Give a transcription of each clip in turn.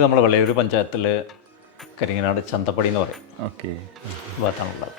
ഇത് നമ്മുടെ വെള്ളയൂർ പഞ്ചായത്തിൽ കരിങ്ങനാട് ചന്തപ്പടി എന്ന് പറയും. ഓക്കെ, ഭാഗത്താണുള്ളത്.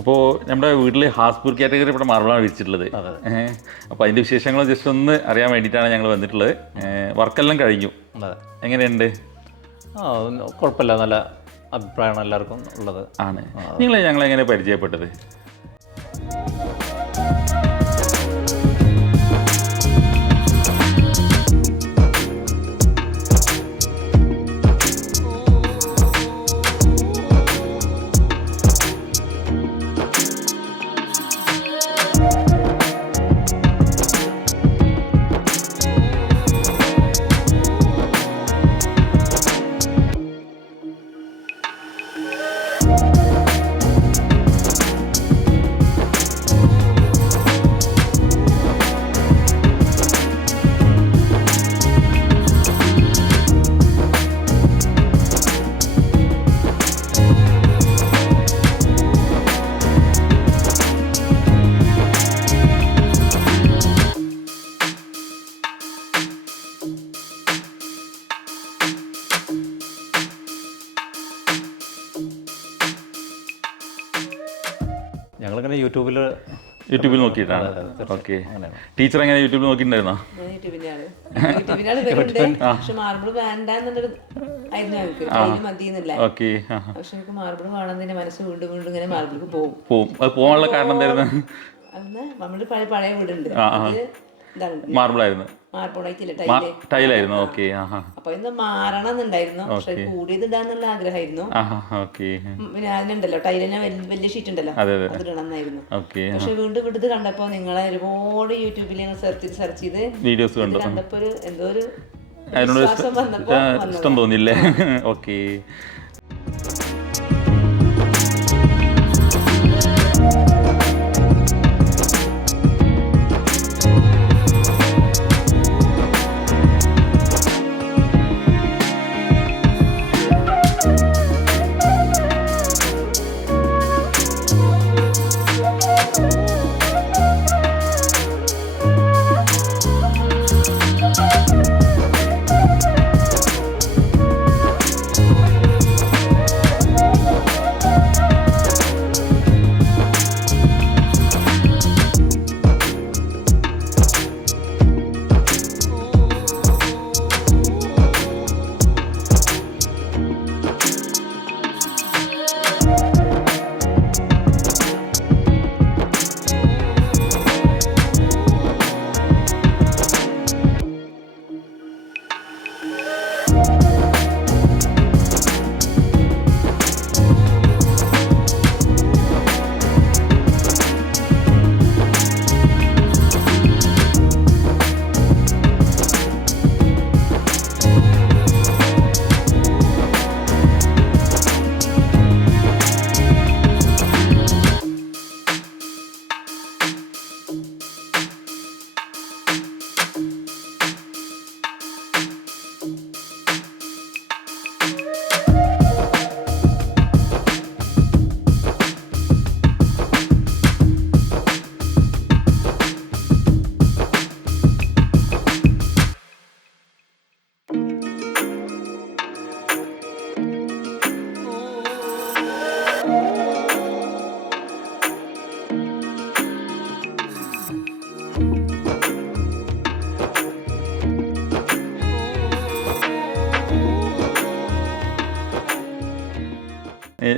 അപ്പോൾ നമ്മുടെ വീട്ടിൽ ഹാസ്പൂർ കാറ്റഗറി ഇവിടെ മാർബിളാണ് വിരിച്ചിട്ടുള്ളത്. അപ്പോൾ അതിൻ്റെ വിശേഷങ്ങൾ ജസ്റ്റ് ഒന്ന് അറിയാൻ വേണ്ടിയിട്ടാണ് ഞങ്ങൾ വന്നിട്ടുള്ളത്. വർക്കെല്ലാം കഴിഞ്ഞു, എങ്ങനെയുണ്ട്? കുഴപ്പമില്ല, നല്ല അഭിപ്രായമാണ് എല്ലാവർക്കും ഉള്ളത്. ആണ്. ഞങ്ങളെങ്ങനെ പരിചയപ്പെട്ടത്? ഞങ്ങളിങ്ങനെ യൂട്യൂബിൽ നോക്കിയിട്ടാണ്. ഓക്കെ, ടീച്ചർ എങ്ങനെ യൂട്യൂബിൽ നോക്കിയിട്ടുണ്ടായിരുന്നോ? പക്ഷെ മാർബിൾ വേണ്ടെന്നുള്ളൊരു ആയിരുന്നു ഞങ്ങൾക്ക്, കയ്യിൽ മതിയെന്നില്ല. ഓക്കെ, പക്ഷെ എനിക്ക് മാർബിൾ കാണുന്നതിന്റെ മനസ്സ് വീണ്ടും വീണ്ടും ഇങ്ങനെ മാർബിൾക്ക് പോകും. അത് പോകാനുള്ള കാരണം എന്തായിരുന്നു? അന്ന് നമ്മുടെ പഴയ വീടുണ്ട്, മാർബിളായിരുന്നു, ടൈലായിരുന്നു. ഓക്കെ, അപ്പൊ ഇന്ന് മാറണം എന്നുണ്ടായിരുന്നു, പക്ഷെ കൂടിയത് ഇടാന്നുള്ള ആഗ്രഹമായിരുന്നു. പിന്നെ അതിനുണ്ടല്ലോ ടൈലിന് വലിയ ഷീറ്റ് ഉണ്ടല്ലോ, അത് ഇടണം എന്നായിരുന്നു. പക്ഷെ വീണ്ടും ഇത് കണ്ടപ്പോ നിങ്ങളെ ഒരുപാട് യൂട്യൂബിൽ സെർച്ച് ചെയ്ത് വീഡിയോസ് കണ്ടപ്പോ എന്തോ ഒരു ഇഷ്ടം തോന്നില്ലേ? ഓക്കെ.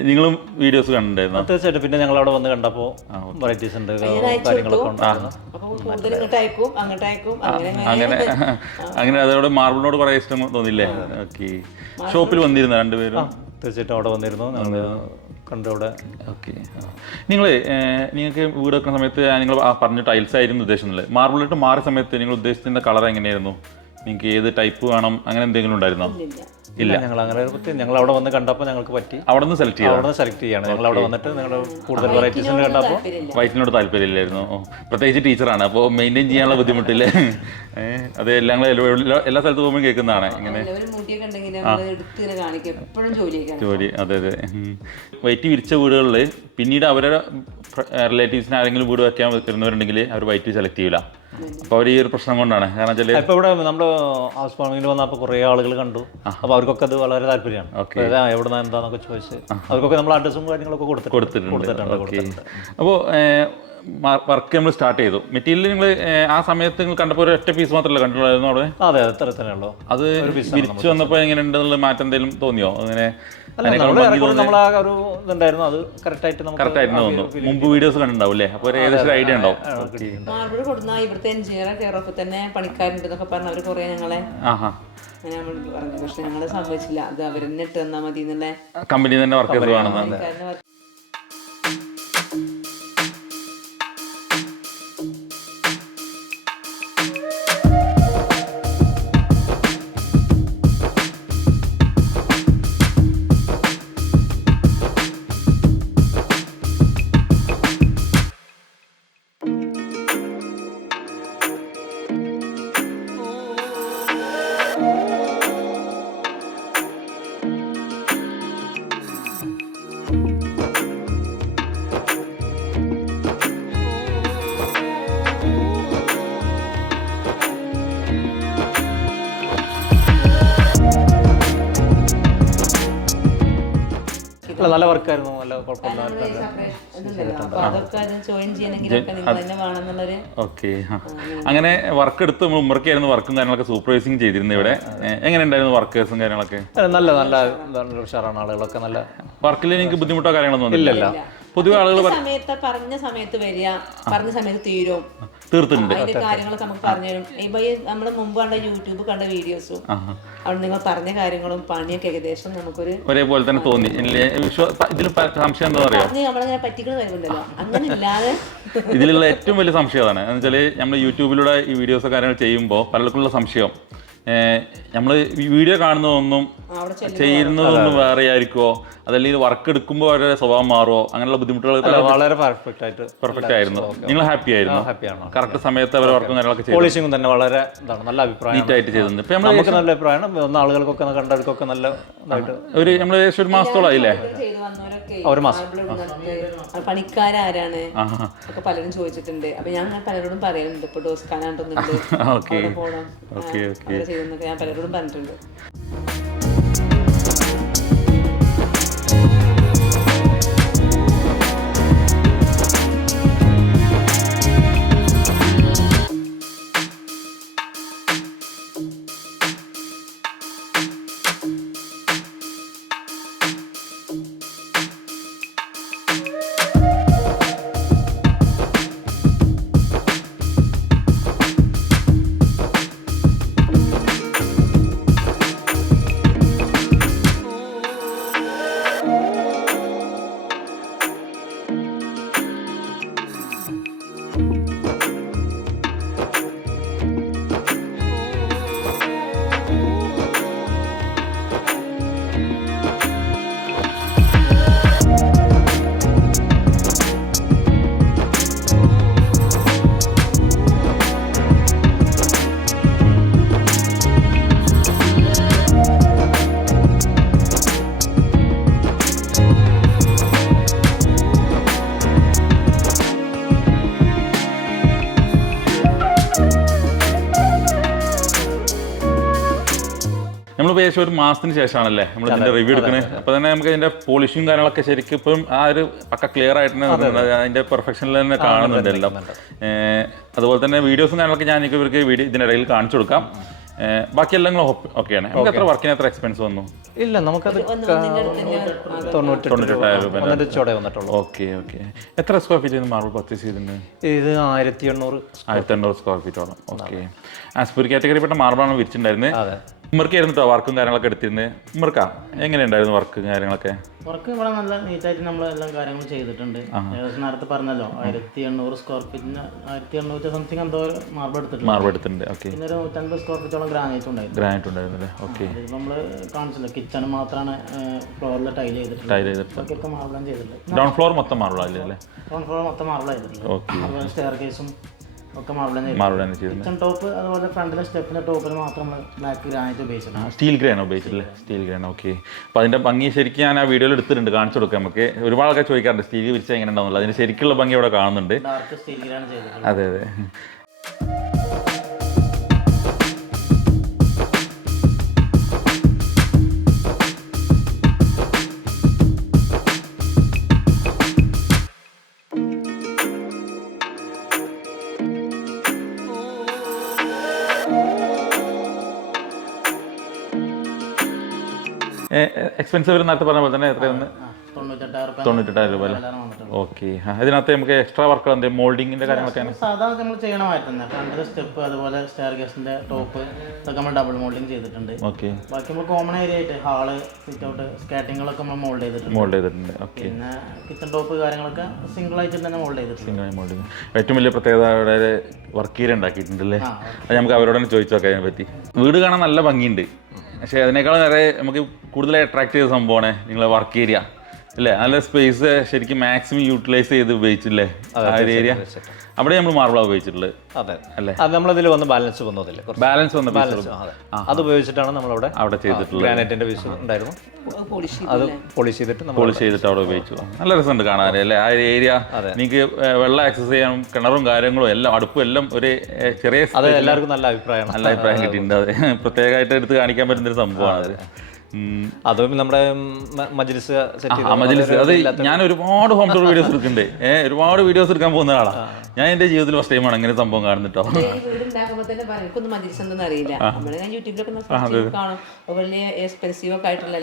നിങ്ങളും വീഡിയോസ് കണ്ടിട്ടുണ്ടായിരുന്നു? തീർച്ചയായിട്ടും. പിന്നെ ഞങ്ങൾ അവിടെ വന്ന് കണ്ടപ്പോൾ വെറൈറ്റീസ് ഉണ്ട്, കാര്യങ്ങളൊക്കെ ഉണ്ടായിരുന്നു. അങ്ങനെ അതോടെ മാർബിളിനോട് കുറെ ഇഷ്ടം തോന്നില്ലേ? ഓക്കെ. ഷോപ്പിൽ വന്നിരുന്നു രണ്ടുപേരും? തീർച്ചയായിട്ടും അവിടെ വന്നിരുന്നു. ഞങ്ങൾ ഒക്കെ ഉണ്ട് ഇവിടെ. ഓക്കെ. നിങ്ങൾക്ക് വീട് വെക്കുന്ന സമയത്ത് നിങ്ങൾ പറഞ്ഞ ടൈൽസ് ആയിരുന്നു ഉദ്ദേശിക്കുന്നത്. മാർബിളിട്ട് മാറിയ സമയത്ത് നിങ്ങൾ ഉദ്ദേശിക്കുന്ന കളർ എങ്ങനെയായിരുന്നു? നിങ്ങൾക്ക് ഏത് ടൈപ്പ് വേണം അങ്ങനെ എന്തെങ്കിലും ഉണ്ടായിരുന്നോ? ഇല്ല, ഞങ്ങൾ അങ്ങനെ ഞങ്ങൾ അവിടെ വന്ന് കണ്ടപ്പോൾ ഞങ്ങൾക്ക് പറ്റി അവിടെ നിന്ന് സെലക്ട് ചെയ്യാണ്. ഞങ്ങൾ അവിടെ വന്നിട്ട് നിങ്ങൾ കൂടുതൽ വെറൈറ്റീസ് കണ്ടപ്പോൾ വൈറ്റിനോട് താല്പര്യമില്ലായിരുന്നു. പ്രത്യേകിച്ച് ടീച്ചറാണ്, അപ്പോൾ മെയിൻറ്റെയിൻ ചെയ്യാനുള്ള ബുദ്ധിമുട്ടില്ലേ? അത് എല്ലാം എല്ലാ സ്ഥലത്ത് പോകുമ്പോൾ കേൾക്കുന്നതാണ് ഇങ്ങനെ ജോലി. അതെ അതെ. വൈറ്റ് വിരിച്ച വീടുകളിൽ പിന്നീട് അവരുടെ റിലേറ്റീവ്സിന് ആരെങ്കിലും വീട് വെക്കാൻ വരുന്നവരുണ്ടെങ്കിൽ അവർ വൈറ്റ് സെലക്ട് ചെയ്യില്ല. അപ്പോൾ അവർ ഈ ഒരു പ്രശ്നം കൊണ്ടാണ്. കാരണം വെച്ചാൽ ഇപ്പോൾ ഇവിടെ നമ്മുടെ ഹൗസ് വാമിങ്ങിൽ വന്നപ്പോൾ കുറേ ആളുകൾ കണ്ടു. അപ്പോൾ അവർക്കൊക്കെ അത് വളരെ താല്പര്യമാണ്. എവിടെ നിന്ന് എന്താണെന്നൊക്കെ ചോദിച്ച് അവർക്കൊക്കെ നമ്മൾ അഡ്രസ്സും കാര്യങ്ങളൊക്കെ കൊടുത്തിട്ടുണ്ട്. അപ്പോൾ വർക്ക് നമ്മൾ സ്റ്റാർട്ട് ചെയ്തു. മെറ്റീരിയൽ നിങ്ങൾ ആ സമയത്ത് നിങ്ങൾ കണ്ടപ്പോൾ ഒരു ഒറ്റ പീസ് മാത്രമല്ല കണ്ടിട്ടുള്ളായിരുന്നു അവിടെ? അതെ, അത്ര തന്നെ ഉള്ളൂ. അത് വിരിച്ചു വന്നപ്പോൾ എങ്ങനെ ഉണ്ടെന്നുള്ള മാറ്റം എന്തെങ്കിലും തോന്നിയോ? അങ്ങനെ നമ്മൾ ആ ഒരു ഇതുണ്ടായിരുന്നു, അത് കറക്റ്റായിട്ട് തോന്നുന്നു. മുമ്പ് വീഡിയോസ് കണ്ടിട്ടുണ്ടാവും അല്ലേ? അപ്പോൾ ഏകദേശം ഐഡിയ ഉണ്ടാവും. മാർബിൾ കൊടുക്കുന്ന ഇവിടുത്തെ എഞ്ചിനീയർ കെയറോഫ് തന്നെ പണിക്കാരുണ്ടെന്നൊക്കെ പറഞ്ഞ് അവർ കുറേ ഞങ്ങളെ പറഞ്ഞു. പക്ഷെ ഞങ്ങള് സമ്മതിച്ചില്ല, അത് അവരെന്നെ ഇട്ട് തന്നാൽ മതി എന്നുള്ള കമ്പനി തന്നെ വർക്കേഴ്സ് വേണമെന്ന്. നല്ല വർക്കായിരുന്നു, നല്ല കുഴപ്പമില്ല. ഓക്കെ. അങ്ങനെ വർക്ക് എടുത്ത് ഉമ്മറക്കായിരുന്നു വർക്കും കാര്യങ്ങളൊക്കെ സൂപ്പർവൈസിങ് ചെയ്തിരുന്നത് ഇവിടെ. എങ്ങനെ ഉണ്ടായിരുന്നു വർക്കേഴ്സും കാര്യങ്ങളൊക്കെ? നല്ല നല്ല ഉഷാറാണ് ആളുകളൊക്കെ. നല്ല വർക്കിൽ എനിക്ക് ബുദ്ധിമുട്ടോ കാര്യങ്ങളൊന്നും ഇല്ലല്ല. പൊതുവെ ആളുകൾ പറഞ്ഞ സമയത്ത് വരിക, പറഞ്ഞ സമയത്ത് തീരും, തീർത്തുണ്ട്. അതിന്റെ കാര്യങ്ങളൊക്കെ നമുക്ക് പറഞ്ഞുതരും. ഇപ്പൊ നമ്മള് മുമ്പ് കണ്ട യൂട്യൂബ് കണ്ട വീഡിയോസും അവിടെ നിങ്ങൾ പറഞ്ഞ കാര്യങ്ങളും പണിയൊക്കെ ഏകദേശം നമുക്കൊരു ഒരേപോലെ തന്നെ തോന്നി. ഇതിൽ സംശയം എന്താ പറയാ, നമ്മളിങ്ങനെ പറ്റിക്കുന്ന കാര്യമുണ്ടല്ലോ, അങ്ങനെ ഇല്ലാതെ ഇതിലുള്ള ഏറ്റവും വലിയ സംശയം അതാണ്. എന്ന് വെച്ചാൽ നമ്മൾ യൂട്യൂബിലൂടെ ഈ വീഡിയോസ് കാര്യങ്ങൾ ചെയ്യുമ്പോൾ പലർക്കുള്ള സംശയം, നമ്മൾ വീഡിയോ കാണുന്നതൊന്നും ചെയ്യുന്നതൊന്നും വേറെ ആയിരിക്കുമോ, അതല്ലെങ്കിൽ വർക്ക് എടുക്കുമ്പോൾ അവരുടെ സ്വഭാവം മാറുമോ, അങ്ങനെയുള്ള ബുദ്ധിമുട്ടുകൾ വളരെ പെർഫെക്റ്റ് ആയിരുന്നു. നിങ്ങൾ ഹാപ്പി ആയിരുന്നു? കറക്റ്റ് സമയത്ത് അവർ വർക്കും കാര്യങ്ങളൊക്കെ പോളിഷിംഗും തന്നെ വളരെ നല്ല അഭിപ്രായം, നീറ്റായിട്ട് ചെയ്തിട്ടുണ്ട്. ഇപ്പം നമുക്ക് നല്ല അഭിപ്രായമാണ്. ആളുകൾക്കൊക്കെ കണ്ടവർക്കൊക്കെ നല്ല ഇതായിട്ട് ഒരു നമ്മൾ ഏകദേശം ഒരു മാസത്തോളായില്ലേ? ഒരു മാസം. പണിക്കാരാരാണ് ഒക്കെ പലരും ചോദിച്ചിട്ടുണ്ട്. അപ്പൊ ഞാൻ പലരോടും പറയുന്നുണ്ട്, ഇപ്പൊ ഡോസ് കാണാണ്ടൊന്നുണ്ട് പോകണം ചെയ്യുന്നൊക്കെ ഞാൻ പലരോടും പറഞ്ഞിട്ടുണ്ട്. നമ്മളിപ്പോൾ ഏകദേശം ഒരു മാസത്തിന് ശേഷമാണല്ലേ നമ്മൾ ഇതിൻ്റെ റിവ്യൂ എടുക്കുന്നത്. അപ്പോൾ തന്നെ നമുക്ക് ഇതിൻ്റെ പോളിഷിങ് കാര്യങ്ങളൊക്കെ ശരിക്കും ഇപ്പം ആ ഒരു പക്ക ക്ലിയർ ആയിട്ട് തന്നെ അതിൻ്റെ പെർഫെക്ഷനിൽ തന്നെ കാണുന്നുണ്ട് എല്ലാം. അതുപോലെ തന്നെ വീഡിയോസും കാര്യങ്ങളൊക്കെ ഞാൻ ഇവർക്ക് ഇതിനിടയിൽ കാണിച്ചു കൊടുക്കാം. ബാക്കി എല്ലാം ഓക്കെയാണ്. നമുക്ക് എത്ര വർക്കിന് എത്ര എക്സ്പെൻസ് വന്നു? ഇല്ല, നമുക്കത് 98,000 രൂപ. ഓക്കെ. എത്ര സ്ക്വയർ ഫീറ്റ് മാർബിൾ പർച്ചേസ് ചെയ്തിട്ടുണ്ട്? ഇത് 1800 സ്ക്വയർ ഫീറ്റോളം. ഓക്കെ. ആസ്പൂർ കാറ്റഗറിപ്പെട്ട മാർബിളാണ് വിരിച്ചിട്ടുണ്ടായിരുന്നത്. ഉമ്മർക്കായിരുന്നു കേട്ടോ വർക്കും കാര്യങ്ങളൊക്കെ എടുത്തിരുന്നത്. ഉമ്മർക്കാ എങ്ങനെയുണ്ടായിരുന്നു വർക്കും കാര്യങ്ങളൊക്കെ? വർക്ക് ഇവിടെ നല്ല നീറ്റായിട്ട് നമ്മൾ എല്ലാ കാര്യങ്ങളും ചെയ്തിട്ടുണ്ട്. ഏകദേശം നേരത്തെ പറഞ്ഞല്ലോ 1800 സ്ക്വയർ ഫീറ്റിന് 1800 സംതിങ് എന്തോ മാർബിൾ എടുത്തിട്ടുണ്ട്. ഓക്കെ. പിന്നെ ഒരു 150 സ്ക്വയർ ഫീറ്റോളം ഗ്രാനൈറ്റ് ഉണ്ടായിരുന്നു. ഓക്കെ. നമ്മൾ കാണിച്ചില്ല, കിച്ചൺ മാത്രമാണ് ഫ്ലോറിൽ ടൈൽ ചെയ്തിട്ടുള്ളത്. ബാക്കിയൊക്കെ മാർബിളും ചെയ്തിട്ടുണ്ട്. ഗ്രൗണ്ട് ഫ്ലോർ മൊത്തം മാർബിൾ അല്ലേ? ഗ്രൗണ്ട് ഫ്ലോർ മൊത്തം മാർബിൾ ചെയ്തിട്ടുണ്ട്. അതുപോലെ സ്റ്റെയർ കേസും ഒക്കെ മാർബിൾ ചെയ്തിട്ടുണ്ട്. കിച്ചൺ ടോപ്പ് അതുപോലെ ഫ്രണ്ടിലെ സ്റ്റെപ്പിന്റെ ടോപ്പിൽ മാത്രം നമ്മൾ ബ്ലാക്ക് ഗ്രാനൈറ്റ് ഉപയോഗിച്ചിട്ടുണ്ട്. സ്റ്റീൽ ഗ്രാനോ ഉപയോഗിച്ചില്ലേ? സ്റ്റീൽ ഗ്രാനോ. ഓക്കെ. അപ്പോൾ അതിൻ്റെ ഭംഗി ശരിക്കും ഞാൻ ആ വീഡിയോയിൽ എടുത്തിട്ടുണ്ട്, കാണിച്ചു കൊടുക്കാം നമുക്ക്. ഒരുപാട് ആൾക്കാർ ചോദിക്കാറുണ്ട് സ്റ്റീൽ വിരിച്ചാൽ എങ്ങനെ ഉണ്ടാവുന്നില്ല. അതിന് ശരിക്കുള്ള ഭംഗി അവിടെ കാണുന്നുണ്ട്. ഡാർക്ക് സ്റ്റീൽ ഗ്രാനോ ചെയ്തിട്ടുണ്ട്. അതെ. എക്സ്പെൻസീവ് നേരത്തെ പറഞ്ഞ പോലെ തന്നെ എത്രയൊന്ന് 98,000 രൂപ അല്ലേ? ഓക്കെ. ഇതിനകത്ത് നമുക്ക് എക്സ്ട്രാ വർക്കുകൾ എന്തെങ്കിലും മോൾഡിങ്ങിന്റെ കാര്യങ്ങളൊക്കെയാണ് സാധാരണ നമ്മൾ ചെയ്യണ മാറ്റി തന്നെ. ഫ്രണ്ടിലെ സ്റ്റെപ്പ് അതുപോലെ സ്റ്റെയർ കേസിന്റെ ടോപ്പ് ഇതൊക്കെ നമ്മൾ ഡബിൾ മോൾഡിങ് ചെയ്തിട്ടുണ്ട്. ഓക്കെ. ബാക്കി നമ്മൾ കോമൺ ഏരിയ ആയിട്ട് ഹാള്, സിറ്റ് ഔട്ട്, സ്കാറ്റിങ്ങുകളൊക്കെ നമ്മൾ മോൾഡ് ചെയ്തിട്ടുണ്ട്. ഓക്കെ. പിന്നെ കിച്ചൺ ടോപ്പ് കാര്യങ്ങളൊക്കെ സിംഗിൾ ആയിട്ട് തന്നെ മോൾഡ് ചെയ്തിട്ടുണ്ട്. ഏറ്റവും വലിയ പ്രത്യേകത അവിടെ വർക്ക് ഏരിയ ഉണ്ടാക്കിയിട്ടുണ്ടല്ലേ? അത് നമുക്ക് അവരോട് തന്നെ ചോദിച്ചു നോക്കാം അതിനെ പറ്റി. വീട് കാണാൻ നല്ല ഭംഗിയുണ്ട്, പക്ഷേ അതിനേക്കാളും നേരെ നമുക്ക് കൂടുതലായി അട്രാക്ട് ചെയ്ത സംഭവമാണ് നിങ്ങളെ വർക്ക് ഏരിയ അല്ലേ? നല്ല സ്പേസ് ശരിക്കും മാക്സിമം യൂട്ടിലൈസ് ചെയ്ത് ഉപയോഗിച്ചില്ലേ ആ ഒരു ഏരിയ? അവിടെ നമ്മൾ മാർബിളാണ് ഉപയോഗിച്ചിട്ടുള്ളത്. അതെ അല്ലേ? അത് നമ്മളതിൽ വന്ന് ബാലൻസ് വന്നതില്ല, ബാലൻസ് വന്ന അത് ഉപയോഗിച്ചിട്ടാണ് നമ്മളവിടെ ചെയ്തിട്ടുള്ളത്. ഗ്രാനൈറ്റിന്റെ പീസ് ഉണ്ടായിരുന്നു, അത് പോളിഷ് ചെയ്തിട്ട് അവിടെ ഉപയോഗിച്ചു. നല്ല രസമുണ്ട് കാണാൻ അല്ലേ ആ ഒരു ഏരിയ. നിങ്ങൾക്ക് വെള്ളം ആക്സസ് ചെയ്യാനും കിണറും കാര്യങ്ങളും എല്ലാം അടുപ്പും എല്ലാം ഒരു ചെറിയ എല്ലാവർക്കും നല്ല അഭിപ്രായം കിട്ടിയിട്ടുണ്ട്. അത് പ്രത്യേകമായിട്ട് എടുത്ത് കാണിക്കാൻ പറ്റുന്നൊരു സംഭവമാണ് അത്. അതും നമ്മുടെ മജ്ലിസ് അത് ഞാൻ ഒരുപാട് ഹോം ടൂർ വീഡിയോസ് എടുക്കുന്നുണ്ട്. ഒരുപാട് വീഡിയോസ് എടുക്കാൻ പോകുന്ന ആളാണ് ഞാൻ. എൻ്റെ ജീവിതത്തിൽ ഫസ്റ്റ് ടൈമാണ് അങ്ങനെ സംഭവം കാണുന്നിട്ടോ. വീടുണ്ടാക്കുമ്പോൾ തന്നെ എനിക്കൊന്നും മജ്ലിസ് എന്തെന്ന് അറിയില്ല. നമ്മൾ ഞാൻ യൂട്യൂബിലൊക്കെ കാണും, അതുപോലെ എക്സ്പെൻസീവ് ഒക്കെ ആയിട്ടുള്ള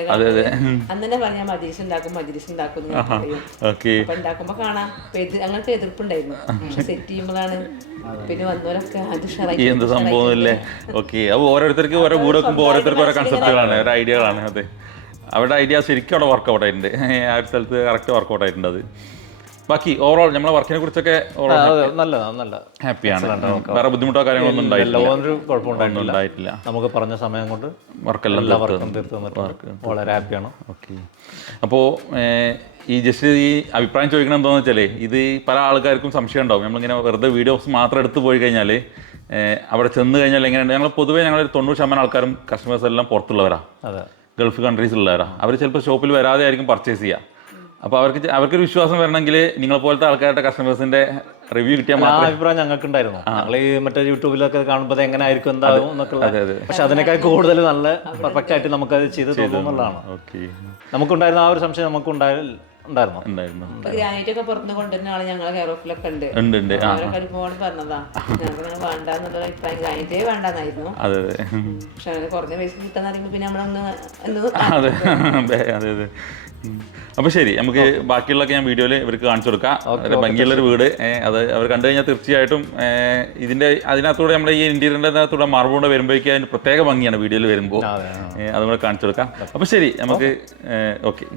അന്ന് തന്നെ പറഞ്ഞാൽ മജ്ലിസ് ഉണ്ടാക്കും അപ്പൊ ഉണ്ടാക്കുമ്പോ കാണാം അങ്ങനത്തെ എതിർപ്പുണ്ടായിരുന്നു. പക്ഷെ സെറ്റ് ചെയ്യുമ്പോഴാണ് പിന്നെ വന്നവരൊക്കെ എന്ത് സംഭവം ഇല്ലേ? ഓക്കെ. അപ്പോൾ ഓരോരുത്തർക്ക് ഓരോ വീട് വെക്കുമ്പോൾ ഓരോരുത്തർക്ക് ഓരോ കൺസെപ്റ്റുകളാണ്, ഓരോ ഐഡിയകളാണ്. അതെ, അവരുടെ ഐഡിയ ശരിക്കും അവിടെ വർക്കൗട്ട് ആയിട്ടുണ്ട്. ആ ഒരു സ്ഥലത്ത് കറക്റ്റ് വർക്കൗട്ട് ആയിട്ടുണ്ട്. അത് ബാക്കി ഓവറോൾ നമ്മളെ വർക്കിനെ കുറിച്ചൊക്കെ നല്ല ഹാപ്പിയാണ്. വേറെ ബുദ്ധിമുട്ടോ കാര്യങ്ങളൊന്നും ഉണ്ടായിട്ടില്ല. നമുക്ക് പറഞ്ഞ സമയം കൊണ്ട് വർക്കെല്ലാം വളരെ ഹാപ്പിയാണ്. ഓക്കെ. അപ്പോൾ ഈ ജസ്റ്റ് ഈ അഭിപ്രായം ചോദിക്കണം എന്താണെന്ന് വെച്ചാൽ ഇത് പല ആൾക്കാർക്കും സംശയം ഉണ്ടാവും. നമ്മളിങ്ങനെ വെറുതെ വീഡിയോസ് മാത്രം എടുത്ത് പോയി കഴിഞ്ഞാൽ അവിടെ ചെന്ന് കഴിഞ്ഞാൽ എങ്ങനെയുണ്ട്. ഞങ്ങൾ പൊതുവേ ഞങ്ങളൊരു 90% ആൾക്കാരും കസ്റ്റമേഴ്സ് എല്ലാം പുറത്തുള്ളവരാണ്, ഗൾഫ് കൺട്രീസിലുള്ളവരാണ്. അവർ ചിലപ്പോൾ ഷോപ്പിൽ വരാതെ ആയിരിക്കും പർച്ചേസ് ചെയ്യുക. അപ്പോൾ അവർക്കൊരു വിശ്വാസം വരണമെങ്കിൽ നിങ്ങളെ പോലത്തെ ആൾക്കാരുടെ കസ്റ്റമേഴ്സിന്റെ റിവ്യൂ കിട്ടിയാൽ മാത്രം. അഭിപ്രായം ഞങ്ങൾക്കുണ്ടായിരുന്നു. ഞങ്ങൾ ഈ മറ്റേ യൂട്യൂബിലൊക്കെ കാണുമ്പോൾ എങ്ങനെ ആയിരിക്കും എന്താകും എന്നൊക്കെ. പക്ഷെ അതിനേക്കാൾ കൂടുതൽ നല്ല പെർഫെക്റ്റ് ആയിട്ട് നമുക്കത് ചെയ്ത് തോന്നുന്നുള്ളതാണ്. നമുക്കുണ്ടായിരുന്ന ആ ഒരു സംശയം നമുക്കുണ്ടായിരുന്നു. ഗ്രാനൈറ്റ് ഒക്കെ പുറത്തുനിന്ന് കൊണ്ടുവരുന്ന ആള് ഞങ്ങളെ കെയർ ഓഫിലൊക്കെ ഉണ്ട്. അവരൊക്കെ ഒരുപാട് പറഞ്ഞതാ ഞങ്ങൾക്ക് വേണ്ടെന്നുള്ള അഭിപ്രായം. ഗ്രാനൈറ്റേ വേണ്ടെന്നായിരുന്നു. പക്ഷെ അങ്ങനെ കുറഞ്ഞ പൈസ കിട്ടാന്ന് പറയുമ്പോൾ പിന്നെ നമ്മളൊന്ന് അപ്പോൾ ശരി, നമുക്ക് ബാക്കിയുള്ളതൊക്കെ ഞാൻ വീഡിയോയിൽ ഇവർക്ക് കാണിച്ചു കൊടുക്കാം. ഭംഗിയുള്ളൊരു വീട് അത് അവർ കണ്ടു കഴിഞ്ഞാൽ തീർച്ചയായിട്ടും അതിനകത്തൂടെ നമ്മുടെ ഈ ഇന്റീരിയറിൻ്റെ അകത്തൂടെ മാർബിളിലൂടെ വരുമ്പോഴേക്കും അതിന് പ്രത്യേക ഭംഗിയാണ് വീഡിയോയിൽ വരുമ്പോൾ. അതുകൂടെ കാണിച്ചു കൊടുക്കാം. അപ്പോൾ ശരി, നമുക്ക് ഓക്കെ.